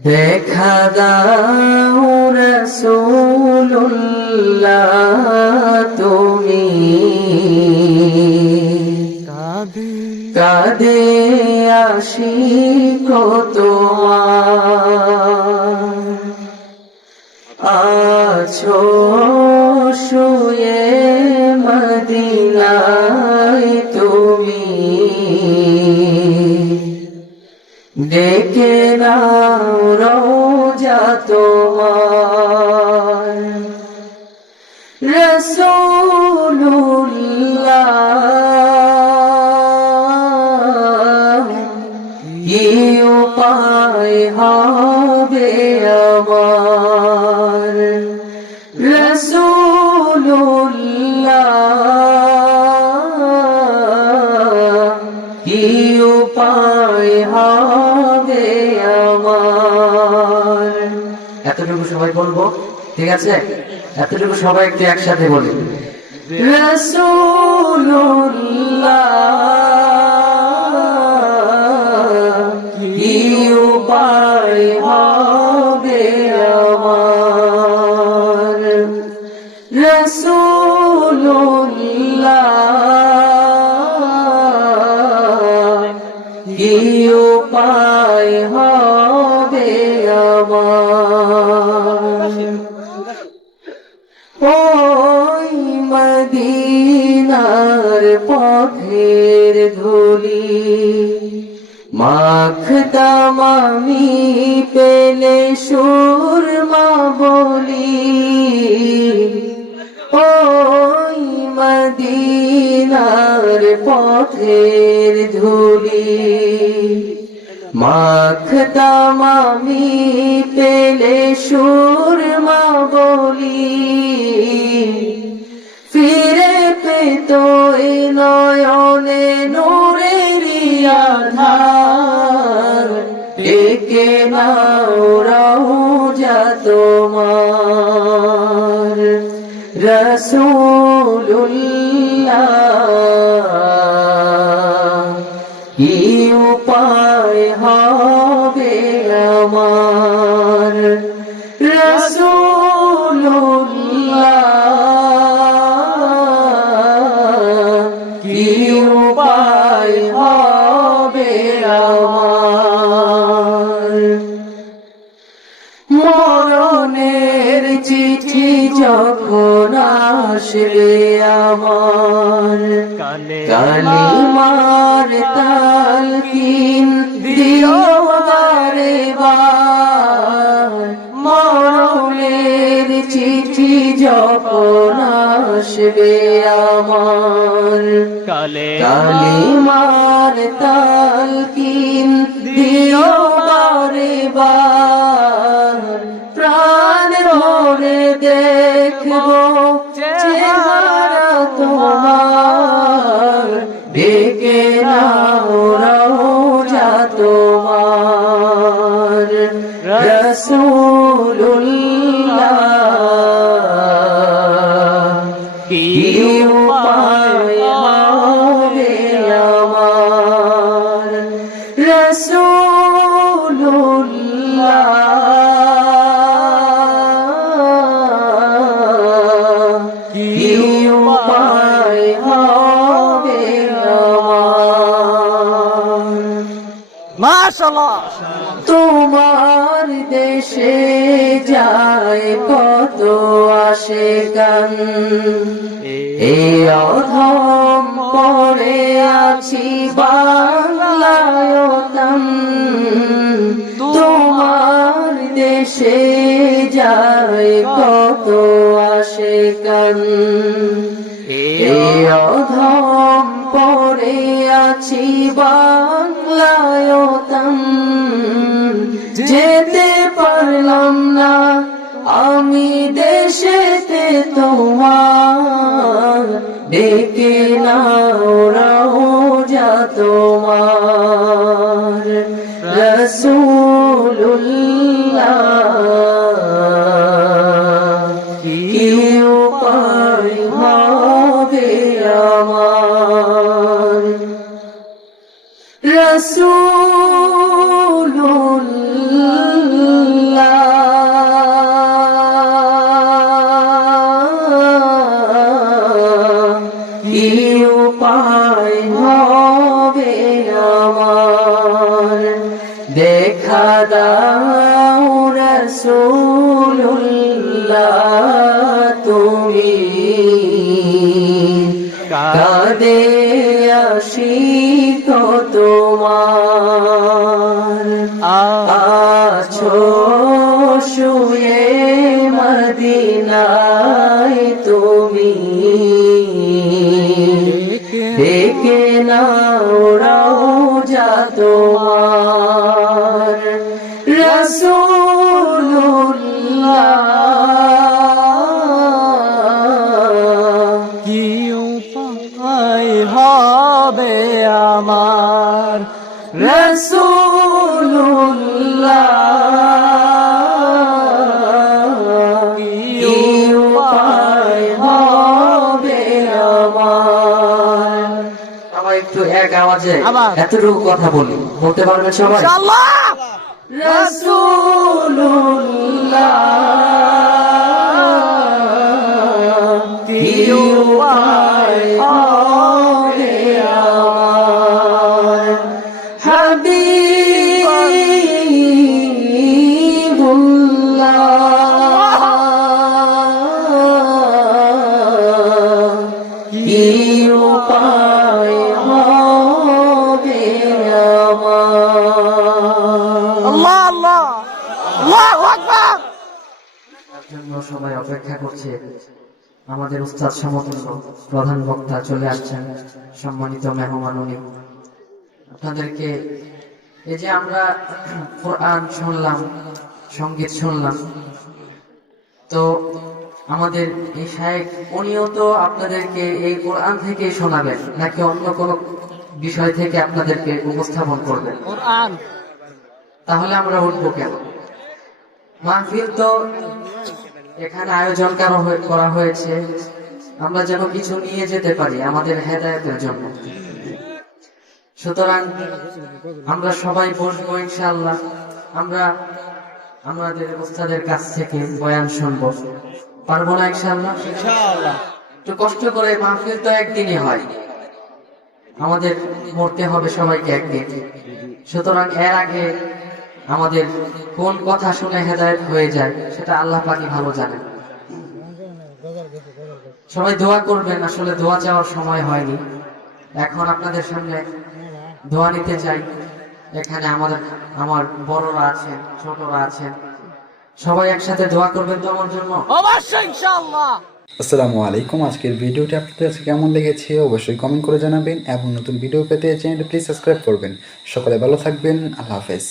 দেখা দাও রাসূলুল্লাহ তুমি কাঁদে আশিক তোমার আছো শুয়ে মদিনায় তুমি ডেকে নাও রওজা তোমার রাসূলুল্লাহ কি উপায় হবে আমার রাসূলুল্লাহ কি উপায় হবে আমার এতটুকু সবাই বলবো ঠিক আছে এতটুকু সবাই একটু একসাথে বলি রাসূলুল্লাহ কি উপায় হবে আমার রাসূলুল্লাহ কি উপায় হবে আমার ওই মদিনার পথের ধুলি মাখতাম আমি পেলে সুরমা বলি ওই মদিনার পথের ধুলি মাখতাম আমি পেলে সুরমা বলি ফিরে পেত এ নয়নে নূরের আধার ডেকে নাও রওজা তোমার রাসূলুল্লাহ কি উপায় হবে আমার রাসূলুল্লাহ কি উপায় হবে আমার মরণের চিঠি যখন আসবে আমার কালিমার তালকিন দিও বারে বার মরণের চিঠি যখন আসবে আমার কালিমার তালকিন দিও বারে বার প্রাণ ভরে দেখবো চেহারা তোমার ডেকে নাও রওজা তোমার রাসূলুল্লাহ কি উপায় হবে আমার রাসূলুল্লাহ কি উপায় হবে আমার মাশাআল্লাহ তোমার দেশে যায় কত আশিকান এ অধম পড়ে আছি বাংলায়তন তোমার দেশে যায় কত আশিকান এ অধম পড়ে আছি বাংলায়তন যেতে পারলাম না আমি দেশেতে তোমার ডেকে নাও রওজা তোমার রাসূলুল্লাহ কি উপায় হবে আমার রাসূলুল্লাহ রাসূলুল্লাহ তুমি কাঁদে আশিক তোমার আছো শুয়ে মদিনায় তুমি দেখে নাও রওজা তোমার রাসূলুল্লাহ কি উপায় হবে আমার রাসূলুল্লাহ কি উপায় হবে আমার। সবাই একটু এক আওয়াজে আবার। এতটুকু কথা বলতে পারবেন সবাই? ইনশাআল্লাহ রাসূলুল্লাহ কি উপায় হবে আমার হাবিবুল্লাহ কি উপায় হবে আমার। আল্লাহ আল্লাহ আল্লাহু আকবার। তার জন্য সবাই অপেক্ষা করছে। আমাদের উস্তাদ সমতুল্য প্রধান বক্তা চলে আসছেন, সম্মানিত মেহমান উনি। আপনাদেরকে এই যে আমরা কোরআন শুনলাম, সঙ্গীত শুনলাম, তো আমাদের এই শায়েখ উনিও তো আপনাদেরকে এই কোরআন থেকেই শোনাবেন নাকি অন্য কোনো বিষয় থেকে আপনাদেরকে উপস্থাপন করবেন? কোরআন। তাহলে আমরা উঠবো কেন? মাহফিল তো এখানে আয়োজন করা হয়েছে আমরা যেন কিছু নিয়ে যেতে পারি আমাদের হেদায়েতের জন্য। সুতরাং আমরা সবাই বসবো ইনশাআল্লাহ। আমরা আমাদের উস্তাদের কাছ থেকে বয়ান শুনবো, পারবো না ইনশাআল্লাহ? ইনশাআল্লাহ। একটু কষ্ট করে, মাহফিল তো একদিনই হয়, আমাদের মরতে হবে সবাইকে একদিন। সুতরাং এর আগে আমাদের কোন কথা শুনে হেদায়েত হয়ে যায় সেটা আল্লাহ পাকই ভালো জানেন। সবাই দোয়া করবেন। আসলে দোয়া চাওয়ার সময় হয়নি, এখন আপনাদের সামনে দোয়া নিতে চাই। এখানে আমার বড়রা আছেন, ছোটরা আছেন, সবাই একসাথে দোয়া করবেন তো আমার জন্য। অবশ্যই ইনশাআল্লাহ। আসসালামু আলাইকুম। আজকের ভিডিওটি আপনাদের কাছে কেমন লেগেছে অবশ্যই কমেন্ট করে জানাবেন এবং নতুন ভিডিও পেতে চ্যানেলটি প্লিজ সাবস্ক্রাইব করবেন। সকলে ভালো থাকবেন। আল্লাহ হাফেজ।